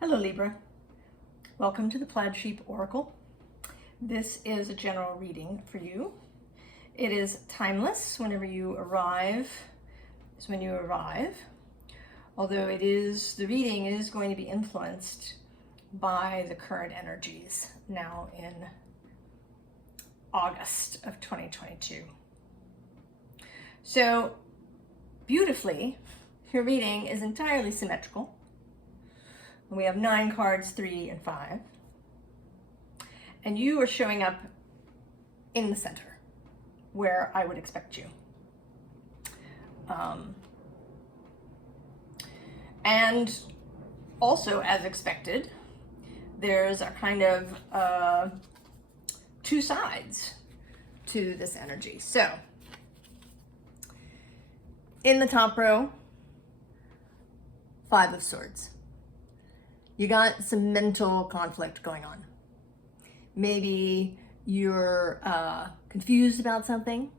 Hello Libra, welcome to the Plaid Sheep Oracle. This is a general reading for you. It is timeless. Whenever you arrive is when you arrive, although the reading is going to be influenced by the current energies now in August of 2022. So beautifully, your reading is entirely symmetrical. We have 9 cards, 3 and 5. And you are showing up in the center, where I would expect you. And also, as expected, there's a kind of two sides to this energy. So, in the top row, 5 of Swords. You got some mental conflict going on. Maybe you're confused about something.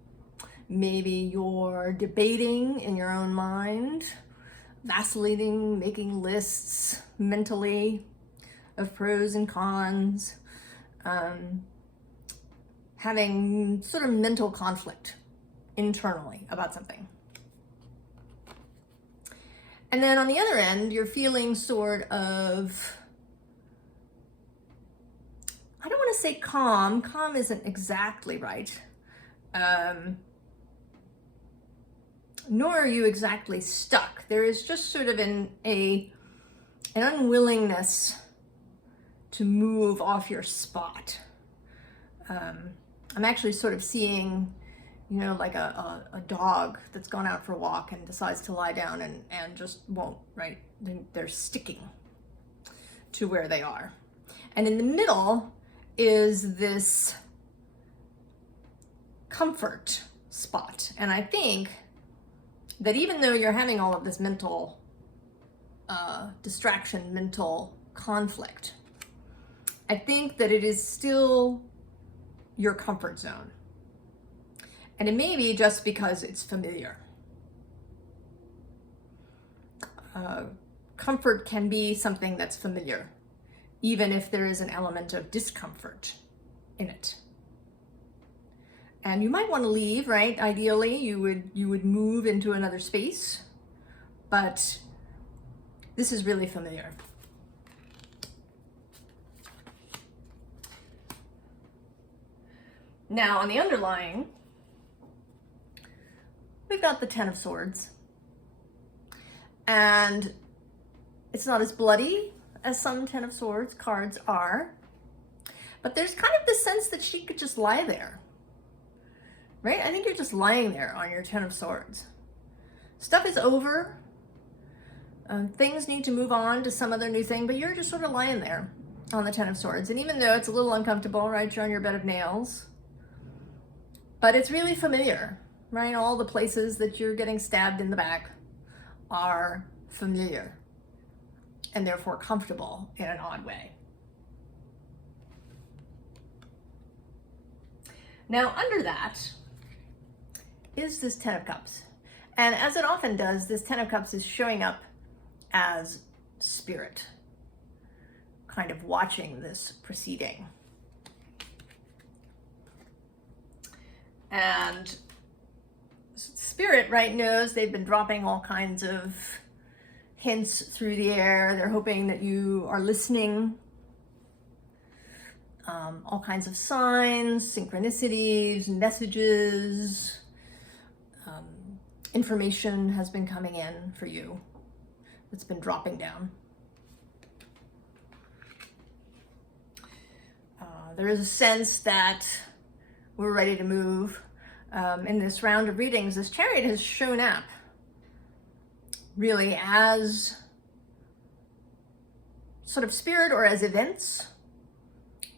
Maybe you're debating in your own mind, vacillating, making lists mentally of pros and cons, having sort of mental conflict internally about something. And then on the other end, you're feeling sort of, I don't want to say calm. Calm isn't exactly right. Nor are you exactly stuck. There is just sort of an unwillingness to move off your spot. I'm actually sort of seeing, you know, like a dog that's gone out for a walk and decides to lie down and just won't, right? They're sticking to where they are. And in the middle is this comfort spot. And I think that even though you're having all of this mental distraction, mental conflict, I think that it is still your comfort zone. And it may be just because it's familiar. Comfort can be something that's familiar, even if there is an element of discomfort in it. And you might want to leave, right? Ideally, you would move into another space, but this is really familiar. Now, on the underlying, we've got the 10 of Swords, and it's not as bloody as some 10 of Swords cards are, but there's kind of this sense that she could just lie there, right? I think you're just lying there on your 10 of Swords. Stuff is over. Things need to move on to some other new thing, but you're just sort of lying there on the 10 of Swords. And even though it's a little uncomfortable, right, you're on your bed of nails, but it's really familiar. Right, all the places that you're getting stabbed in the back are familiar and therefore comfortable in an odd way. Now, under that is this 10 of Cups. And as it often does, this 10 of Cups is showing up as spirit, kind of watching this proceeding. And Spirit, right, knows they've been dropping all kinds of hints through the air. They're hoping that you are listening. All kinds of signs, synchronicities, messages, information has been coming in for you. It's been dropping down. There is a sense that we're ready to move. In this round of readings, this Chariot has shown up really as sort of spirit or as events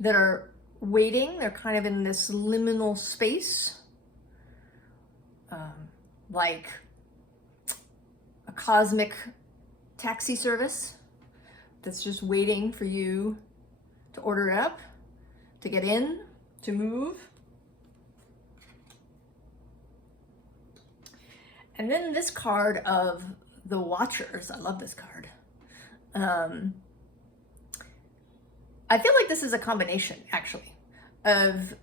that are waiting. They're kind of in this liminal space, like a cosmic taxi service that's just waiting for you to order it up, to get in, to move. And then this card of the Watchers, I love this card. I feel like this is a combination, actually, of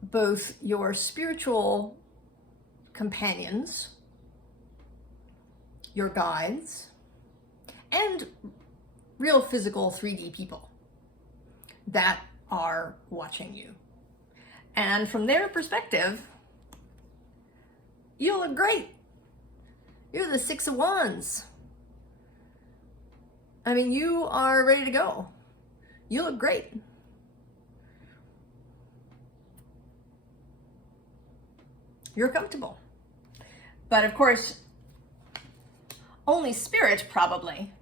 both your spiritual companions, your guides, and real physical 3D people that are watching you. And from their perspective, you look great. You're the 6 of Wands. I mean, you are ready to go. You look great. You're comfortable. But of course, only spirit probably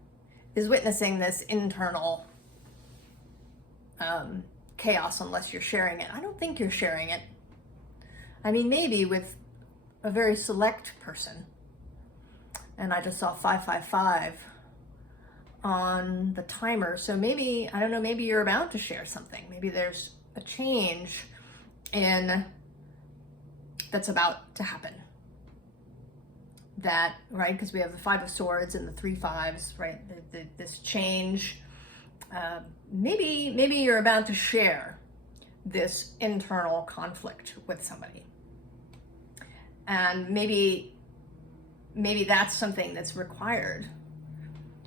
is witnessing this internal chaos unless you're sharing it. I don't think you're sharing it. I mean, maybe with a very select person. And I just saw 555 on the timer. So maybe, I don't know, maybe you're about to share something. Maybe there's a change in that's about to happen. That, right, because we have the 5 of Swords and the 3 5s, right? This change. Maybe you're about to share this internal conflict with somebody. And maybe that's something that's required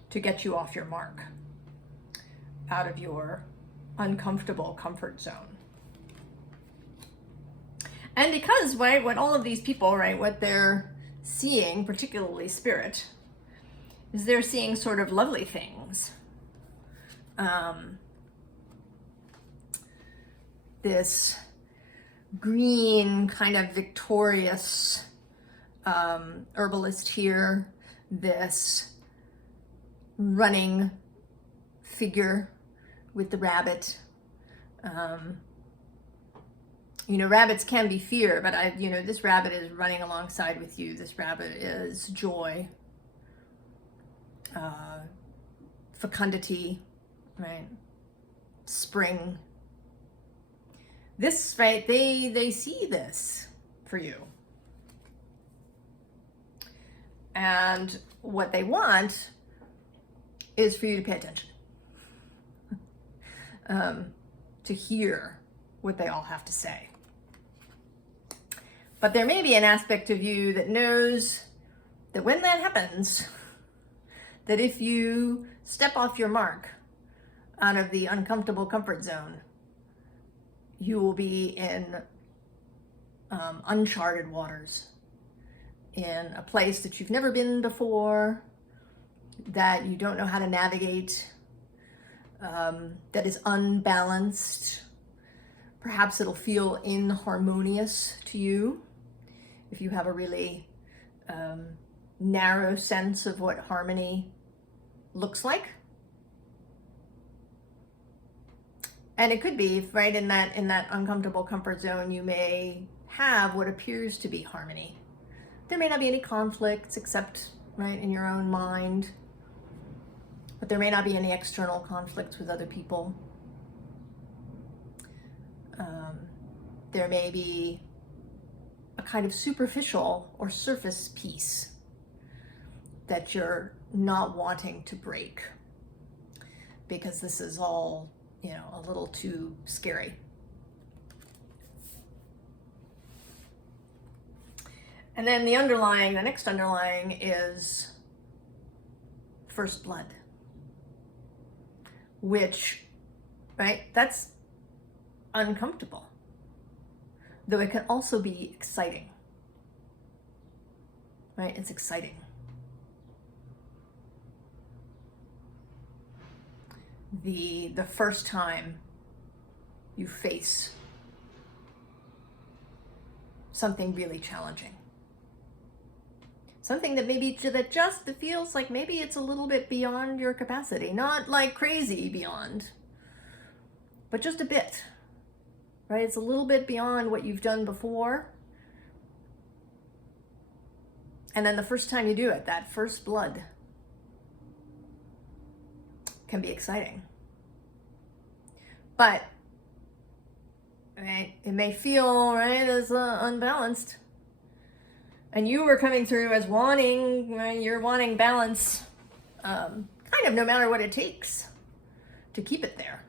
to get you off your mark, out of your uncomfortable comfort zone. And because, right, what all of these people, right, what they're seeing, particularly spirit, is they're seeing sort of lovely things. This green kind of victorious herbalist here, this running figure with the rabbit. You know, rabbits can be fear, but this rabbit is running alongside with you. This rabbit is joy, fecundity, right? Spring. This, right, they see this for you. And what they want is for you to pay attention. To hear what they all have to say. But there may be an aspect of you that knows that when that happens, that if you step off your mark out of the uncomfortable comfort zone, you will be in uncharted waters, in a place that you've never been before, that you don't know how to navigate, that is unbalanced. Perhaps it'll feel inharmonious to you if you have a really narrow sense of what harmony looks like. And it could be, right, in that uncomfortable comfort zone, you may have what appears to be harmony. There may not be any conflicts except, right, in your own mind. But there may not be any external conflicts with other people. There may be a kind of superficial or surface peace that you're not wanting to break because this is all, a little too scary. And then the next underlying is first blood, which, right, that's uncomfortable, though it can also be exciting, right? It's exciting. The first time you face something really challenging, something that just feels like maybe it's a little bit beyond your capacity, not like crazy beyond, but just a bit, right? It's a little bit beyond what you've done before. And then the first time you do it, that first blood can be exciting. But, right, it may feel, right, as unbalanced. And you were coming through as wanting, right, you're wanting balance, kind of no matter what it takes to keep it there.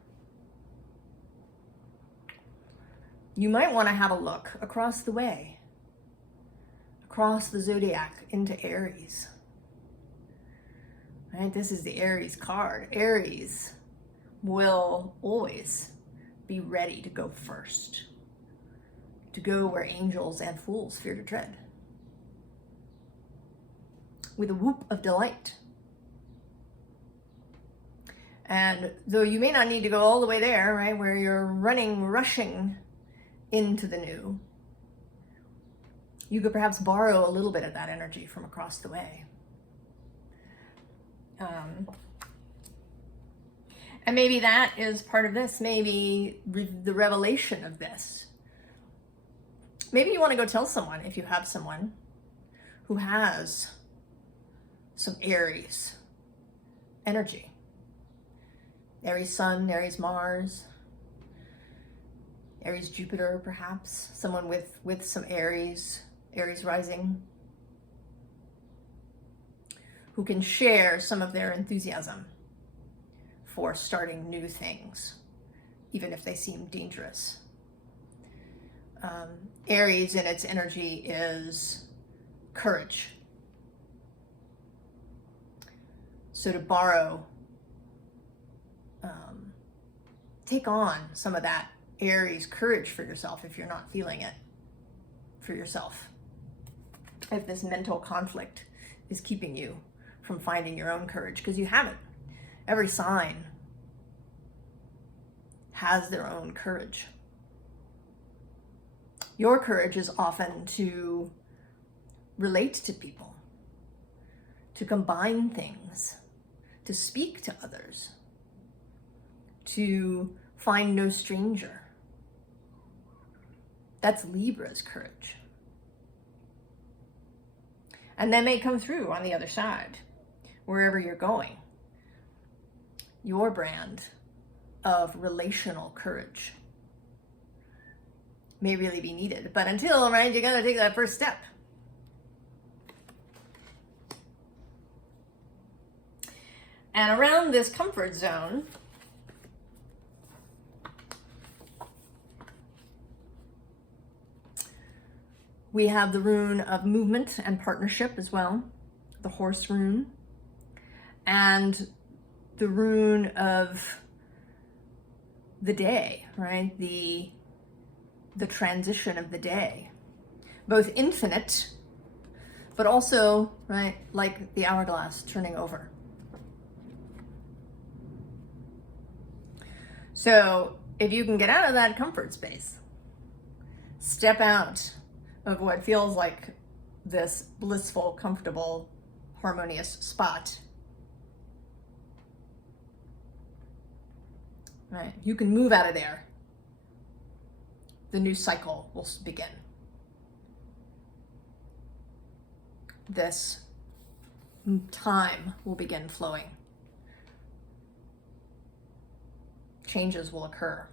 you might want to have a look across the way, across the zodiac into Aries. Right? This is the Aries card. Aries will always be ready to go first, to go where angels and fools fear to tread, with a whoop of delight. And though you may not need to go all the way there, right, where you're running, rushing into the new, you could perhaps borrow a little bit of that energy from across the way. And maybe that is part of this, maybe the revelation of this. Maybe you want to go tell someone, if you have someone who has some Aries energy. Aries Sun, Aries Mars, Aries Jupiter perhaps, someone with some Aries rising, who can share some of their enthusiasm for starting new things, even if they seem dangerous. Aries in its energy is courage. So to borrow, take on some of that Aries courage for yourself if you're not feeling it for yourself. If this mental conflict is keeping you from finding your own courage, because you haven't. Every sign has their own courage. Your courage is often to relate to people, to combine things, to speak to others, to find no stranger. That's Libra's courage. And that may come through on the other side, wherever you're going. Your brand of relational courage may really be needed. But until, right, you gotta take that first step. And around this comfort zone, we have the rune of movement and partnership as well, the horse rune, and the rune of the day, right? The transition of the day, both infinite, but also, right, like the hourglass turning over. So if you can get out of that comfort space, step out of what feels like this blissful, comfortable, harmonious spot, right? You can move out of there. The new cycle will begin. This time will begin flowing. Changes will occur.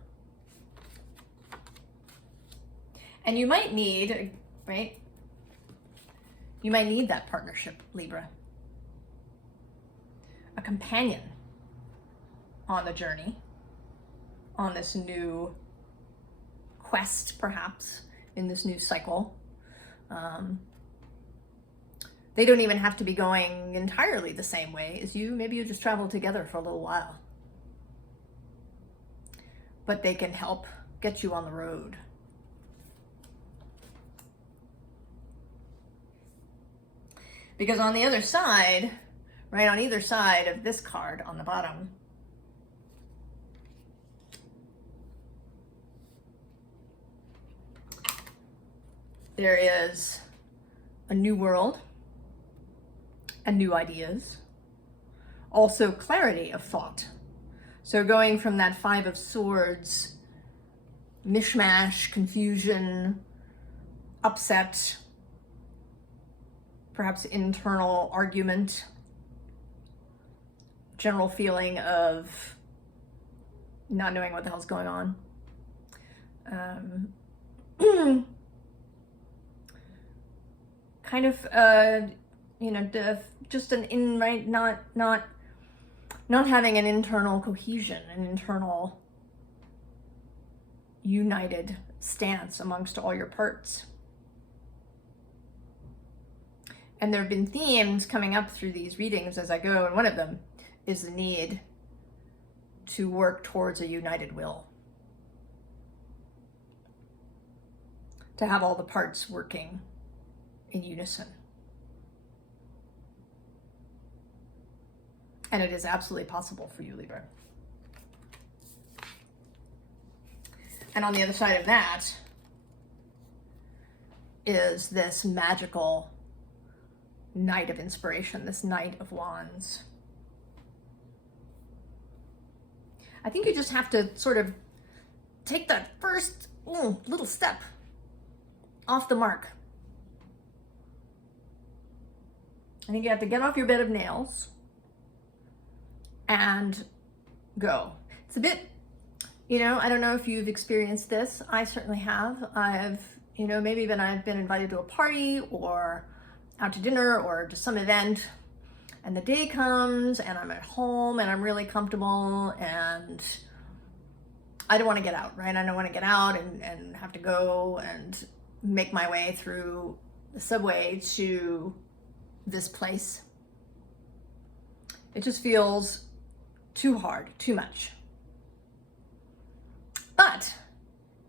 And you might need, right? You might need that partnership, Libra. A companion on the journey, on this new quest, perhaps, in this new cycle. They don't even have to be going entirely the same way as you. Maybe you just travel together for a little while. But they can help get you on the road. Because on the other side, right on either side of this card on the bottom, there is a new world and new ideas. Also clarity of thought. So going from that Five of Swords, mishmash, confusion, upset, perhaps internal argument, general feeling of not knowing what the hell's going on. Kind of, just an right, not having an internal cohesion, an internal united stance amongst all your parts. And there have been themes coming up through these readings as I go, and one of them is the need to work towards a united will. To have all the parts working in unison. And it is absolutely possible for you, Libra. And on the other side of that is this magical Knight of Inspiration, this Knight of Wands. I think you just have to sort of take that first little step off the mark. I think you have to get off your bed of nails and go. It's a bit, you know, I don't know if you've experienced this. I certainly have. I've been invited to a party or out to dinner or to some event, and the day comes and I'm at home and I'm really comfortable and I don't want to get out, right? I don't want to get out and have to go and make my way through the subway to this place. It just feels too hard, too much. But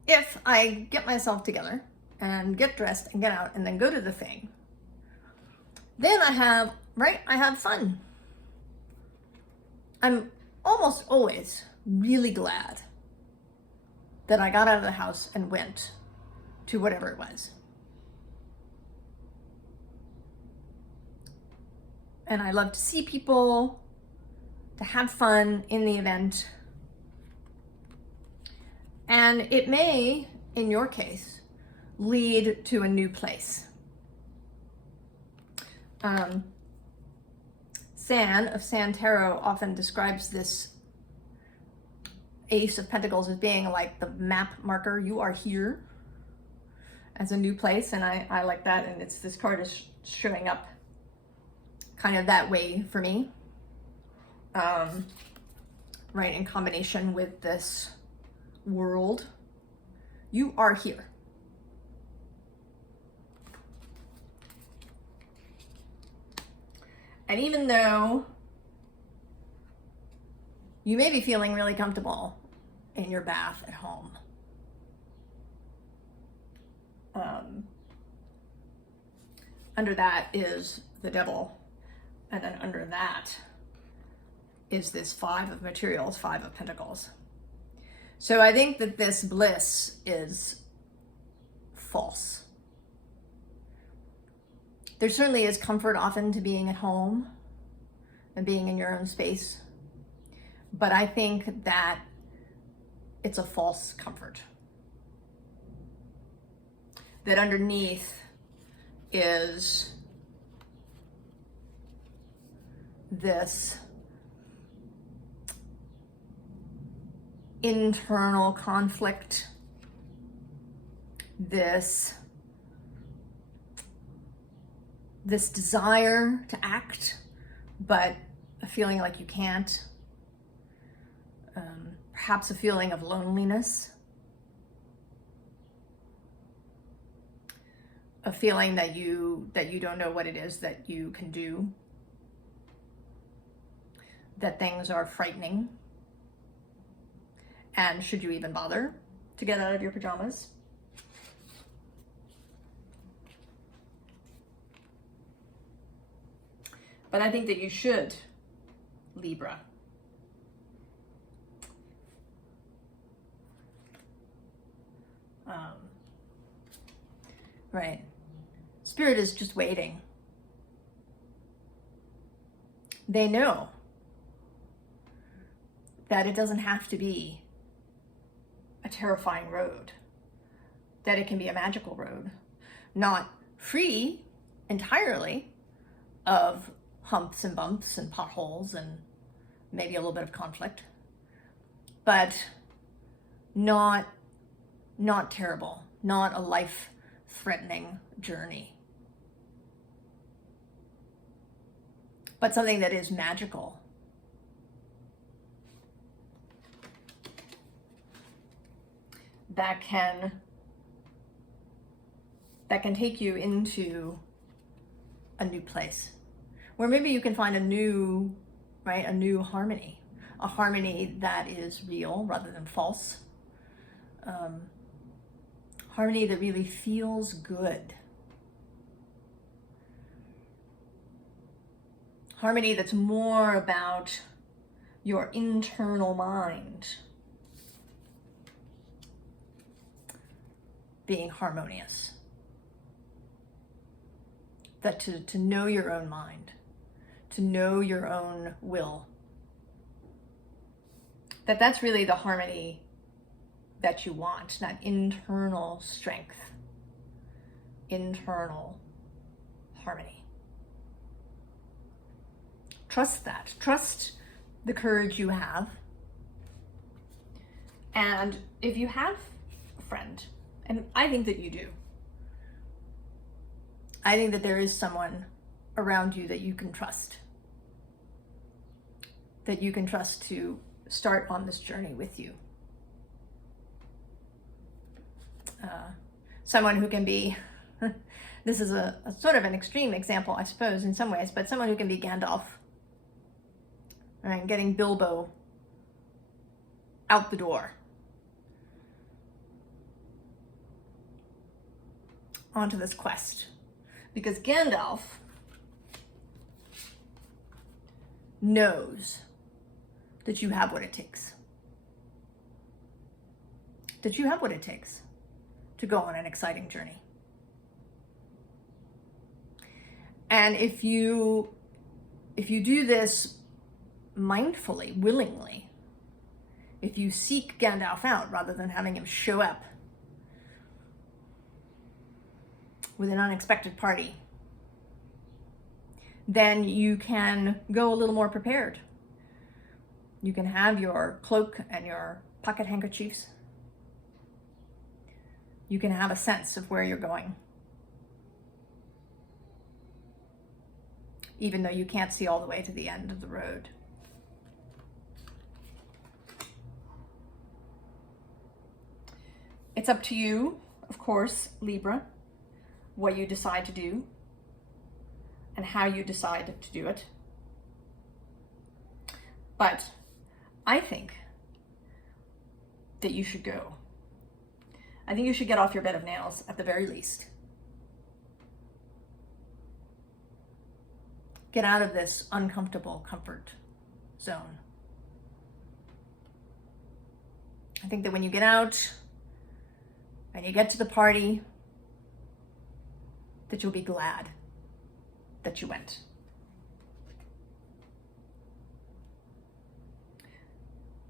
if I get myself together and get dressed and get out and then go to the thing, then I have fun. I'm almost always really glad that I got out of the house and went to whatever it was. And I love to see people, to have fun in the event. And it may, in your case, lead to a new place. San of San Tarot often describes this Ace of Pentacles as being like the map marker. You are here as a new place, and I like that, and this card is showing up kind of that way for me, right, in combination with this world. You are here. And even though you may be feeling really comfortable in your bath at home, under that is the devil, and then under that is this Five of Materials, Five of Pentacles. So I think that this bliss is false. There certainly is comfort often to being at home and being in your own space, but I think that it's a false comfort. That underneath is this internal conflict, this desire to act, but a feeling like you can't. Perhaps a feeling of loneliness. A feeling that you don't know what it is that you can do. That things are frightening. And should you even bother to get out of your pajamas? But I think that you should, Libra. Right. Spirit is just waiting. They know that it doesn't have to be a terrifying road, that it can be a magical road, not free entirely of humps and bumps and potholes and maybe a little bit of conflict, but not terrible, not a life-threatening journey, but something that is magical. that can take you into a new place, where maybe you can find a new harmony, a harmony that is real rather than false, harmony that really feels good, harmony that's more about your internal mind being harmonious. That to know your own mind, to know your own will, that's really the harmony that you want, that internal strength, internal harmony. Trust that. Trust the courage you have. And if you have a friend, and I think that you do, I think that there is someone around you that you can trust. That you can trust to start on this journey with you. Someone who can be, this is a sort of an extreme example, I suppose, in some ways, but someone who can be Gandalf, right? Getting Bilbo out the door, onto this quest. Because Gandalf knows that you have what it takes. That you have what it takes to go on an exciting journey. And if you do this mindfully, willingly, if you seek Gandalf out rather than having him show up with an unexpected party, then you can go a little more prepared. You can have your cloak and your pocket handkerchiefs. You can have a sense of where you're going, even though you can't see all the way to the end of the road. It's up to you, of course, Libra, what you decide to do and how you decide to do it. But I think that you should go. I think you should get off your bed of nails at the very least. Get out of this uncomfortable comfort zone. I think that when you get out and you get to the party, that you'll be glad that you went.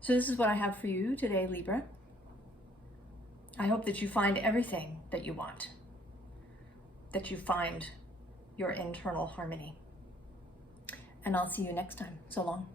So this is what I have for you today, Libra. I hope that you find everything that you want, that you find your internal harmony. And I'll see you next time. So long.